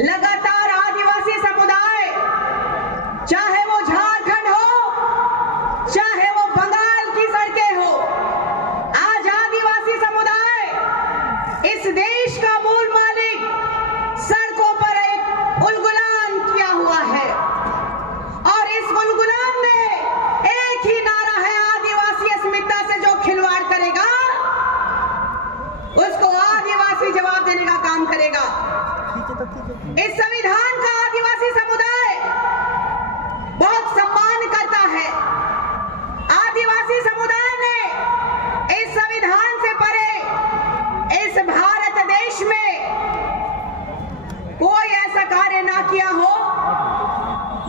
लगातार आदिवासी समुदाय, चाहे वो झारखंड हो, चाहे वो बंगाल की सड़कें हो, आज आदिवासी समुदाय इस देश का मूल मालिक सड़कों पर एक गुलगुलान किया हुआ है। और इस गुलगुलान में एक ही नारा है, आदिवासी अस्मिता से जो खिलवाड़ करेगा उसको आदिवासी जवाब देने का काम करेगा। इस संविधान का आदिवासी समुदाय बहुत सम्मान करता है। आदिवासी समुदाय ने इस संविधान से परे इस भारत देश में कोई ऐसा कार्य ना किया हो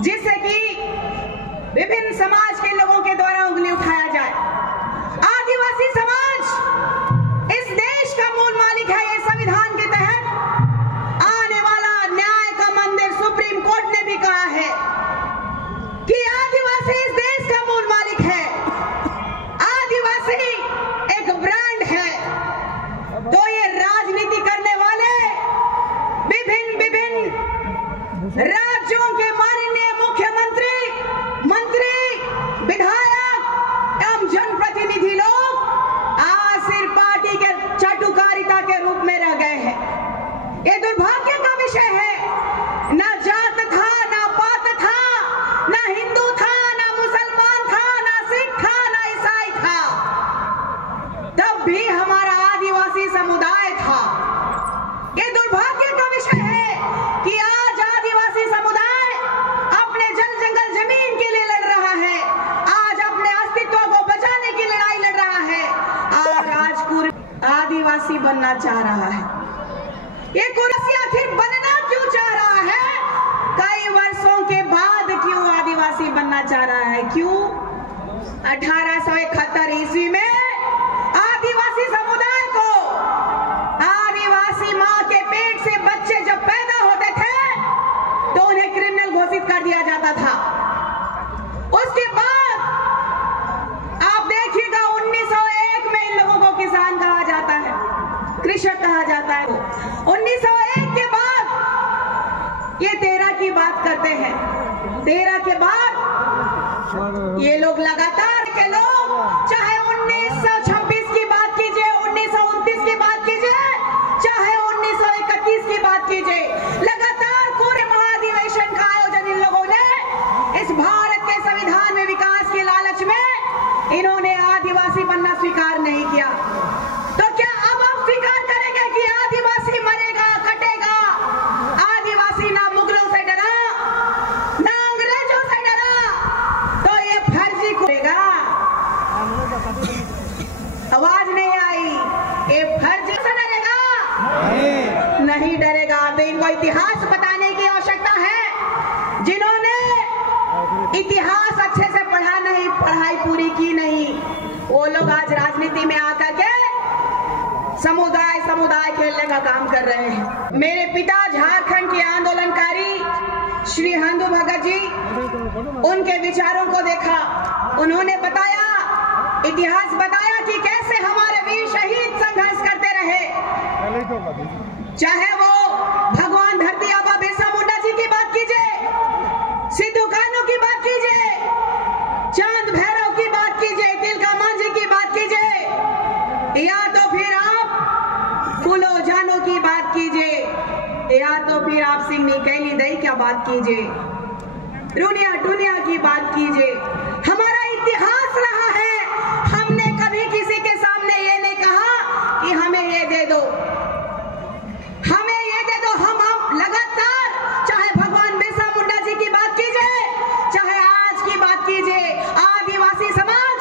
जिससे कि विभिन्न समाज के लोगों के द्वारा उंगली उठाया जाए। आदिवासी समाज इस देश का मूल मालिक है। ये संविधान के तहत आने वाला न्याय का मंदिर सुप्रीम कोर्ट ने भी कहा है कि आदिवासी इस देश का मूल मालिक है। आदिवासी एक ब्रांड है। तो ये राजनीति करने वाले विभिन्न राज्यों के माननीय मुख्यमंत्री, मंत्री, विधायक एवं जनप्रतिनिधि लोग आज सिर्फ पार्टी के चाटुकारिता के रूप में रह गए हैं। ये दुर्भाग्य का विषय है। ना जात था, ना पात था, ना हिंदू था, ना मुसलमान था, ना सिख था, ना ईसाई था, तब भी हमारा आदिवासी समुदाय था। ये दुर्भाग्य का विषय है कि आज आदिवासी समुदाय अपने जल जंगल जमीन के लिए लड़ रहा है, आज अपने अस्तित्व को बचाने की लड़ाई लड़ रहा है और आज पूरे आदिवासी बनना चाह रहा है। ये कुर्सी आखिर बनना क्यों चाह रहा है? कई वर्षों के बाद क्यों आदिवासी बनना चाह रहा है? क्यों? 1871 ईस्वी में आदिवासी समुदाय को, आदिवासी माँ के पेट से बच्चे जब पैदा होते थे तो उन्हें क्रिमिनल घोषित कर दिया जाता था। उसके बाद आप देखिएगा 1901 में इन लोगों को किसान कहा जाता है, कृषक कहा जाता है। 1901 के बाद ये 13 की बात करते हैं। 13 के बाद ये लोग लगातार के लोग, चाहे 1926 की बात कीजिए, 1929 की बात कीजिए, चाहे 1931 की बात कीजिए, लगातार पूरे महाधिवेशन का आयोजन इन लोगों ने इस भारत के संविधान में विकास के लालच में इन्होंने आदिवासी बनना स्वीकार नहीं किया। तो क्या अब हम स्वीकार करेंगे कि आदिवासी मरेगा, कटेगा? आदिवासी ना मुगलों से डरा, ना अंग्रेजों से डरा, तो ये फर्जी करेगा। आवाज नहीं आई। ये फर्जी से डरेगा? नहीं डरेगा। तो इनको इतिहास बताने की आवश्यकता है। जिन्होंने इतिहास अच्छे से पढ़ा नहीं, पढ़ाई पूरी की नहीं, वो लोग आज राजनीति में आकर के समुदाय खेलने का काम कर रहे हैं। मेरे पिता झारखंड के आंदोलनकारी श्री हंदू भगत जी, उनके विचारों को देखा। उन्होंने बताया, इतिहास बताया कि कैसे हमारे वीर शहीद संघर्ष करते रहे। चाहे वो भगवान धरती आबा बिरसा मुंडा जी की बात कीजिए, सिद्धू कान्हू की बात कीजिए, चांद भैरव की बात कीजिए, तिलका मांझी की बात कीजिए, या तो फिर आप फूलो जानो की बात कीजिए, या तो फिर आप सिंह निकैली दई की बात कीजिए, रुनिया टुनिया की बात कीजिए। हमारा इतिहास रहा है। हमने कभी किसी के सामने ये नहीं कहा कि हमें ये दे दो, हमें ये दे दो। हम लगातार, चाहे भगवान बिरसा मुंडा जी की बात कीजिए, चाहे आज की बात कीजिए, आदिवासी समाज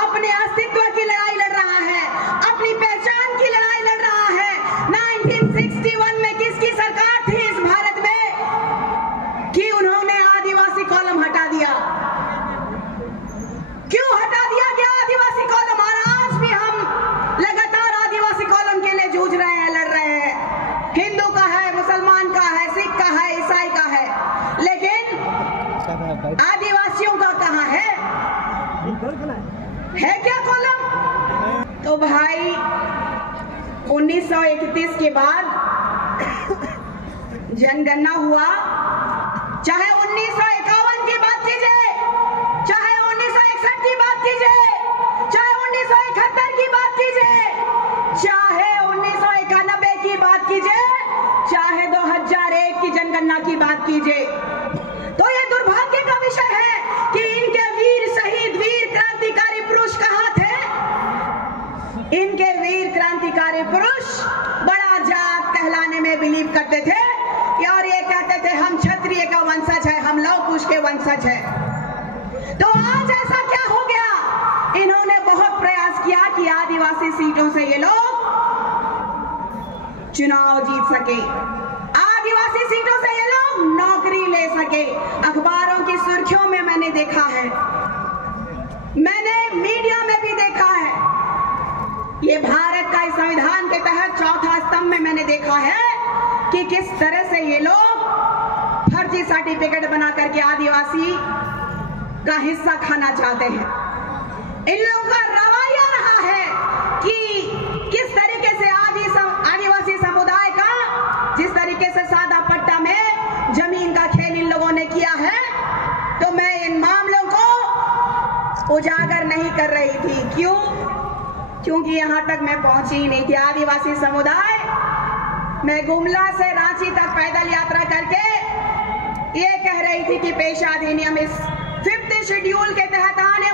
अपने अस्तित्व की लड़ाई लड़ रहा है, अपनी पहचान की लड़ाई लड़ रहा है। 1961 में किसकी सरकार थी इस भारत में कि उन्होंने आदिवासी कॉलम हटा दिया? क्यों हटा दिया गया आदिवासी कॉलम? और आज भी हम लगातार आदिवासी कॉलम के लिए जूझ रहे हैं, लड़ रहे हैं। हिंदू का है, मुसलमान का है, सिख का है, ईसाई का है, लेकिन आदिवासियों का कहाँ है? है क्या कॉलम? तो भाई 1931 के बाद जनगणना हुआ, चाहे 1951 की बात कीजिए, चाहे 1961 की बात कीजिए, चाहे 1971 की बात कीजिए, चाहे 1991 की बात कीजिए, चाहे 2001 की जनगणना की बात कीजिए, तो ये दुर्भाग्य का विषय है कि इनके वीर शहीद, वीर क्रांतिकारी पुरुष कहां थे? इनके वीर क्रांतिकारी पुरुष बड़ा जात कहलाने में बिलीव करते थे और ये कहते थे हम क्षत्रिय का वंशज है, हम लव कुश के वंशज है। तो आज ऐसा क्या हो गया? इन्होंने बहुत प्रयास किया कि आदिवासी सीटों से ये लोग चुनाव जीत सके, आदिवासी सीटों से ये लोग नौकरी ले सके। अखबारों की सुर्खियों में मैंने देखा है, मैंने मीडिया में भी देखा है, ये भारत का संविधान के तहत चौथा स्तंभ में मैंने देखा है कि किस तरह से ये लोग फर्जी सर्टिफिकेट बना करके आदिवासी का हिस्सा खाना चाहते हैं। इन लोगों का रवैया रहा है कि किस तरीके से आदिवासी समुदाय का, जिस तरीके से सादा पट्टा में जमीन का खेल इन लोगों ने किया है, तो मैं इन मामलों को उजागर नहीं कर रही थी। क्यों? क्योंकि यहां तक मैं पहुंची ही नहीं थी। आदिवासी समुदाय, मैं गुमला से रांची तक पैदल यात्रा करके ये कह रही थी कि पेशा अधिनियम इस 5th शेड्यूल के तहत आने